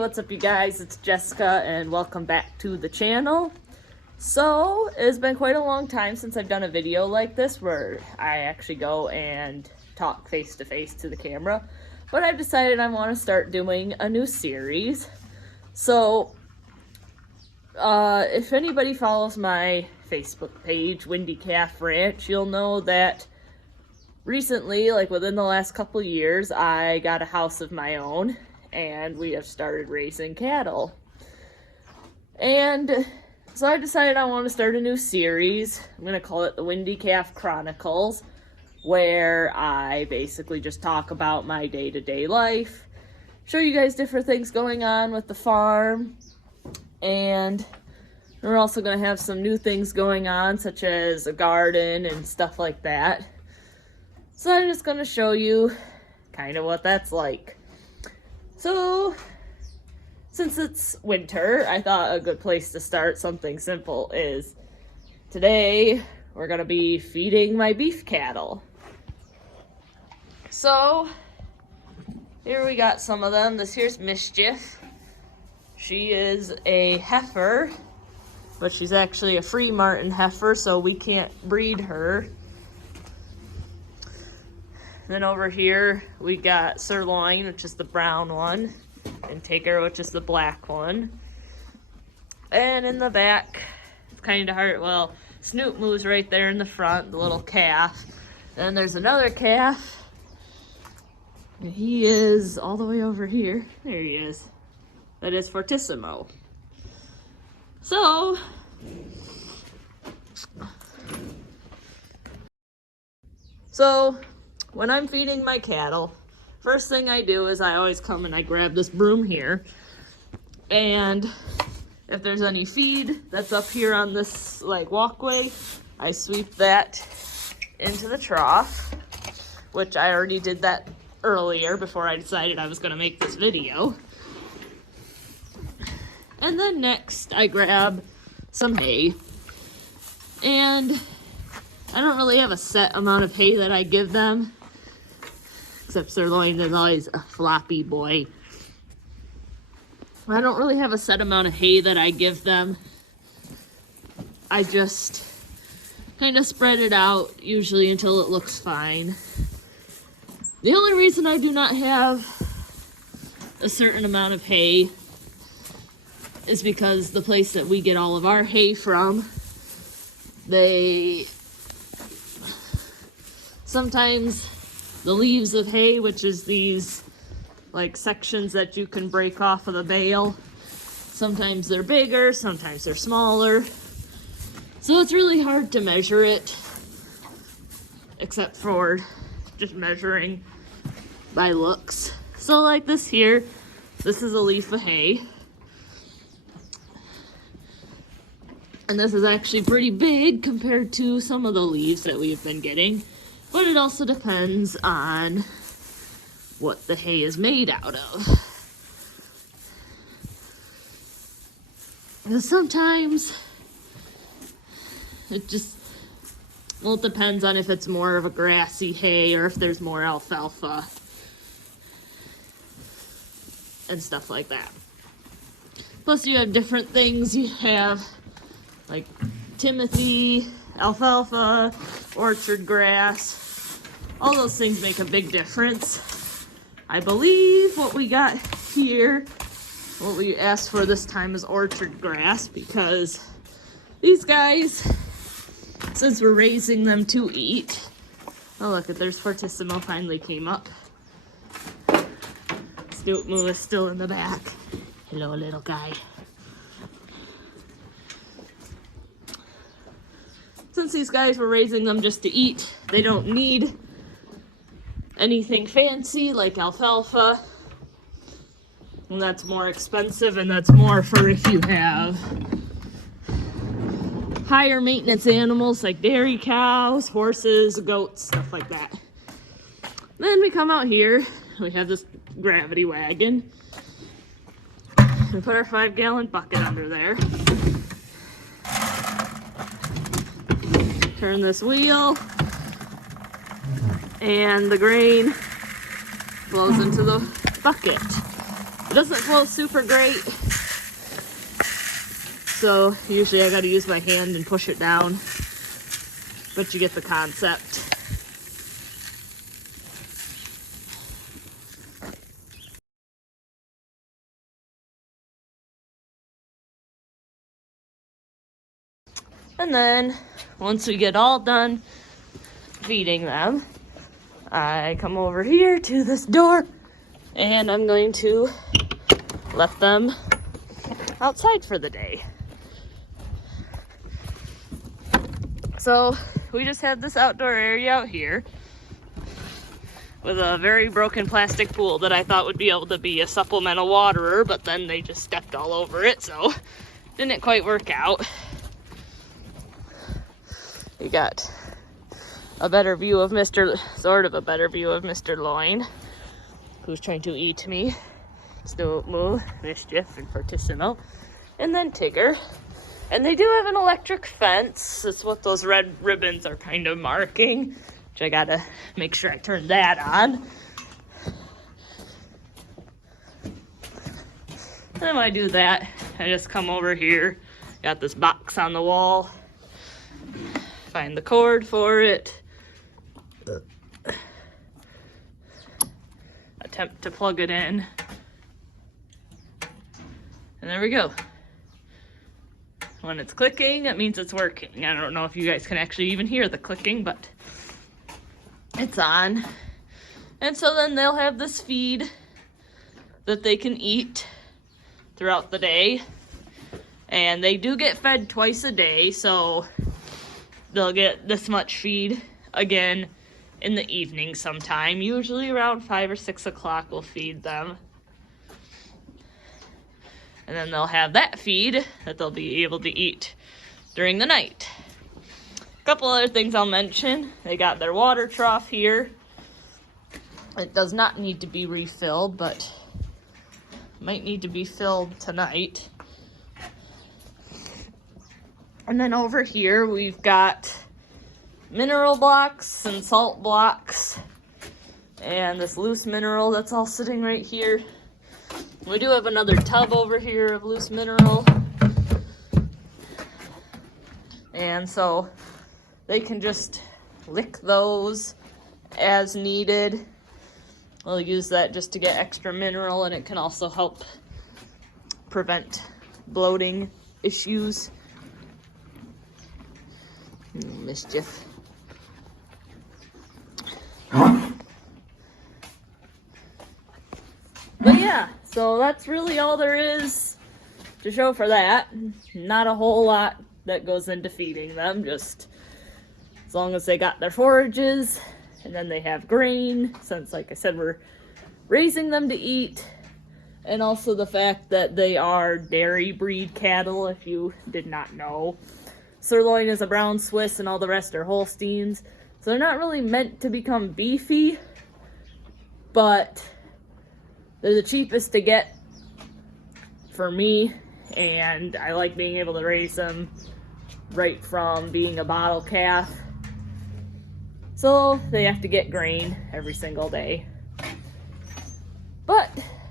what's up you guys? It's Jessica and welcome back to the channel. So, it's been quite a long time since I've done a video like this where I actually go and talk face to face to the camera. But I've decided I want to start doing a new series. So, if anybody follows my Facebook page, Windy Calf Ranch, you'll know that recently, like within the last couple years, I got a house of my own and we have started raising cattle. And so I decided I want to start a new series. I'm going to call it the Windy Calf Chronicles, where I basically just talk about my day-to-day life, show you guys different things going on with the farm, and we're also going to have some new things going on, such as a garden and stuff like that. So I'm just going to show you kind of what that's like. So, since it's winter, I thought a good place to start something simple is today we're going to be feeding my beef cattle. So, here we got some of them. This here's Mischief. She is a heifer, but she's actually a free Martin heifer, so we can't breed her. Then over here, we got Sirloin, which is the brown one, and Tigger, which is the black one. And in the back, it's kind of hard, well, Snoop moves right there in the front, the little calf. Then there's another calf, and he is all the way over here. There he is. That is Fortissimo. So, when I'm feeding my cattle, first thing I do is I always come and I grab this broom here, and if there's any feed that's up here on this like walkway, I sweep that into the trough, which I already did that earlier before I decided I was going to make this video. And then next I grab some hay, and I don't really have a set amount of hay that I give them, except Sirloin is always a floppy boy. I don't really have a set amount of hay that I give them. I just kind of spread it out, usually until it looks fine. The only reason I do not have a certain amount of hay is because the place that we get all of our hay from, sometimes the leaves of hay, which is these like sections that you can break off of the bale, sometimes they're bigger, sometimes they're smaller. So it's really hard to measure it, except for just measuring by looks. So like this here, this is a leaf of hay. And this is actually pretty big compared to some of the leaves that we've been getting. But it also depends on what the hay is made out of. Because sometimes it just, well, it depends on if it's more of a grassy hay or if there's more alfalfa and stuff like that. Plus you have different things. You have like Timothy, alfalfa, orchard grass. All those things make a big difference. I believe what we got here, what we asked for this time, is orchard grass, because these guys, since we're raising them to eat, oh look, there's Fortissimo finally came up. Snoop Moo is still in the back. Hello, little guy. Since these guys were raising them just to eat, they don't need anything fancy like alfalfa. And that's more expensive, and that's more for if you have higher maintenance animals like dairy cows, horses, goats, stuff like that. Then we come out here, we have this gravity wagon. We put our 5-gallon bucket under there. Turn this wheel, and the grain flows into the bucket. It doesn't flow super great, so usually I gotta use my hand and push it down, but you get the concept. And then once we get all done feeding them, I come over here to this door and I'm going to let them outside for the day. So we just had this outdoor area out here with a very broken plastic pool that I thought would be able to be a supplemental waterer, but then they just stepped all over it, so didn't quite work out. We got a better view of sort of a better view of Mr. Loin, who's trying to eat me. Snoop Moo, Mischief, and Fortissimo. And then Tigger. And they do have an electric fence. That's what those red ribbons are kind of marking, which I gotta make sure I turn that on. And then when I do that, I just come over here. Got this box on the wall. Find the cord for it. Attempt to plug it in. And there we go. When it's clicking, it means it's working. I don't know if you guys can actually even hear the clicking, but it's on. And so then they'll have this feed that they can eat throughout the day. And they do get fed twice a day, so they'll get this much feed again in the evening sometime. Usually around 5 or 6 o'clock we'll feed them. And then they'll have that feed that they'll be able to eat during the night. A couple other things I'll mention. They got their water trough here. It does not need to be refilled, but might need to be filled tonight. And then over here we've got mineral blocks and salt blocks and this loose mineral that's all sitting right here. We do have another tub over here of loose mineral. And so they can just lick those as needed. We'll use that just to get extra mineral, and it can also help prevent bloating issues. Mischief. But yeah, so that's really all there is to show for that. Not a whole lot that goes into feeding them, just as long as they got their forages, and then they have grain, since like I said, we're raising them to eat, and also the fact that they are dairy breed cattle, if you did not know. Sirloin is a brown Swiss and all the rest are Holsteins. So they're not really meant to become beefy, but they're the cheapest to get for me, and I like being able to raise them right from being a bottle calf. So they have to get grain every single day. But,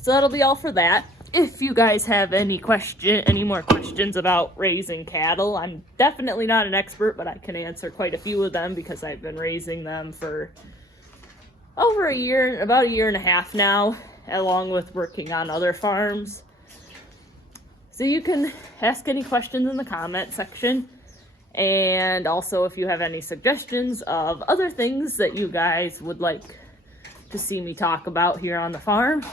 so that'll be all for that. If you guys have any more questions about raising cattle, I'm definitely not an expert, but I can answer quite a few of them because I've been raising them for over a year, about a year and a half now, along with working on other farms. So you can ask any questions in the comment section. And also if you have any suggestions of other things that you guys would like to see me talk about here on the farm,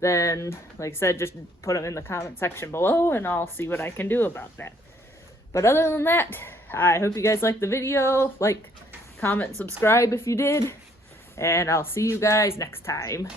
then, like I said, just put them in the comment section below and I'll see what I can do about that. But other than that, I hope you guys liked the video. Like, comment, subscribe if you did, and I'll see you guys next time.